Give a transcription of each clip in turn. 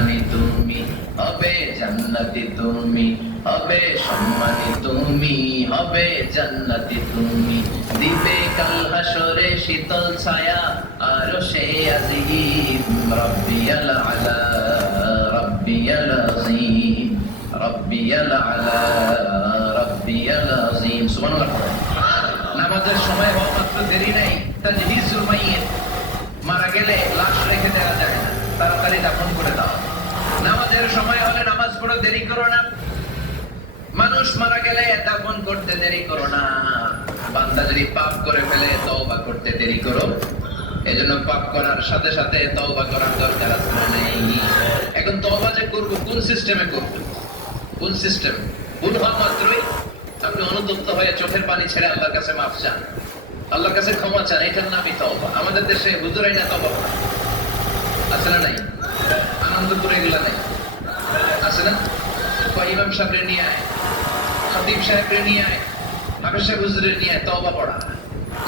জ্ঞানী তুমি, হবে জান্নাতি তুমি, হবে সম্মানী তুমি, হবে জান্নাতি তুমি। দিবে কাল হাসরে শীতল ছায়া আরশে আজিম। রব্বিয়াল আলা রব্বিয়াল আযীম রব্বিয়াল আলা রব্বিয়াল আযীম। সুবহানাল্লাহ। নামাজের সময় হওয়া মাত্র দেরি নাই, তাজহিজুল মাইয়িত, মারা গেলে লাশ রেখে দেওয়া যায় না, তাড়াতাড়ি দাফন করে দাও। নামাজের সময় হলে নামাজ পড়ে দেরি করো না, মানুষ মারা গেলে দাফন করতে দেরি করো না। বান্দা যদি পাপ করে ফেলে তওবা করতে দেরি করো। এজন্য পাপ করার সাথে সাথে তওবা করার দরকার আছে না নেই? এখন তওবা যে করব কোন সিস্টেমে করব? কোন সিস্টেম? ভুল হওয়া মাত্রই আপনি অনুতপ্ত হয়ে চোখের পানি ছেড়ে আল্লাহর কাছে মাফ চান, আল্লাহর কাছে ক্ষমা চান, এটার নামই তওবা। আমাদের দেশে হুজুরাই না তওবা করে, আছে না নাই? আনন্দ করে এগুলা নাই, আছে না? ইমাম সাহেবরে নিয়ে আয়, খতিব সাহেবরে নিয়ে আয়, হাফেজ সাহেব হুজুরের নিয়ে আয়, তওবা পড়া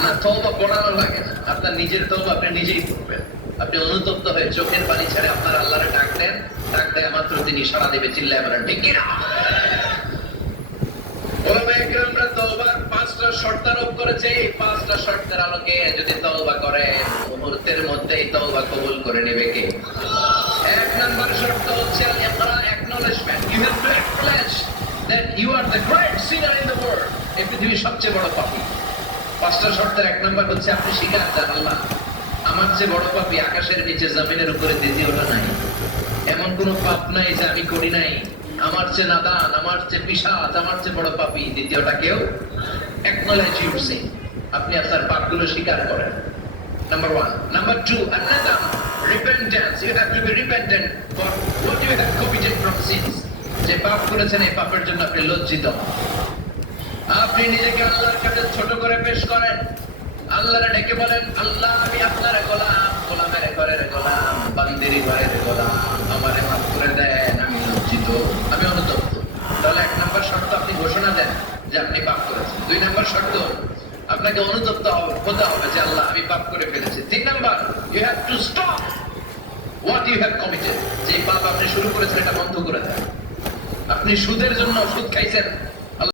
না, তওবা পড়ানো লাগে না। আপনার নিজের তওবা আপনি নিজেই করবেন। আপনি অনুতপ্ত হয়ে চোখের পানি ছেড়ে আপনার আল্লাহরে ডাক দেন, ডাক দেয় মাত্র তিনি সাড়া দেবে। চিল্লায় বলেন ঠিক কিনা? ওলামায়ে-কেরামরা তওবার ৫টা শর্ত আরোপ করেছে। এই ৫টা শর্তের আলোকে যদি তওবা করেন, মুহূর্তের মধ্যেই তওবা কবুল করে নেবে কে? ১ নাম্বার শর্ত হচ্ছে আল-ইকরার, acknowledgement. You have to acknowledge that you are the great sinner in the world. এই পৃথিবীর সবচেয়ে বড় পাপী। ৫টা শর্তের ১ নাম্বার হচ্ছে আপনি স্বীকার করেন, আল্লাহ আমার চেয়ে বড় পাপী আকাশের নিচে জমিনের উপরে দ্বিতীয়টা নাই। এমন কোন পাপ নাই যে আমি করি নাই। আমার চেয়ে নাদান, আমার চেয়ে পিশাচ, আমার চেয়ে বড় পাপী দ্বিতীয়টা কেউ। অ্যাকনলেজ ইউর সিন, আপনি আপনার পাপগুলো স্বীকার করেন। নাম্বার 1। নাম্বার 2, আন-নাদাম, repentance. You have to be repentant for what you have committed from sins. যে পাপ করেছেন এই পাপের জন্য আপনি লজ্জিত। আপনি নিজেকে আল্লাহর কাছে ছোট করে পেশ করেন, আল্লাহরে ডেকে বলেন, আল্লাহ আমি আপনার গোলাম, গোলামের ঘরের গোলাম, বান্দির ঘরের গোলাম, আমারে মাফ করে দেন, আমি লজ্জিত, আমি অনুতপ্ত। তাহলে ১ নাম্বার শর্ত আপনি ঘোষণা দেন যে আপনি পাপ করেছেন। ২ নাম্বার শর্ত আপনাকে অনুতপ্ত হতে হবে যে আল্লাহ আমি পাপ করে ফেলেছি। ৩ number, you have to stop what you have committed. যে পাপ আপনি শুরু করেছেন এটা বন্ধ করে দেন। আপনি সুদের জন্য সুদ খাইছেন,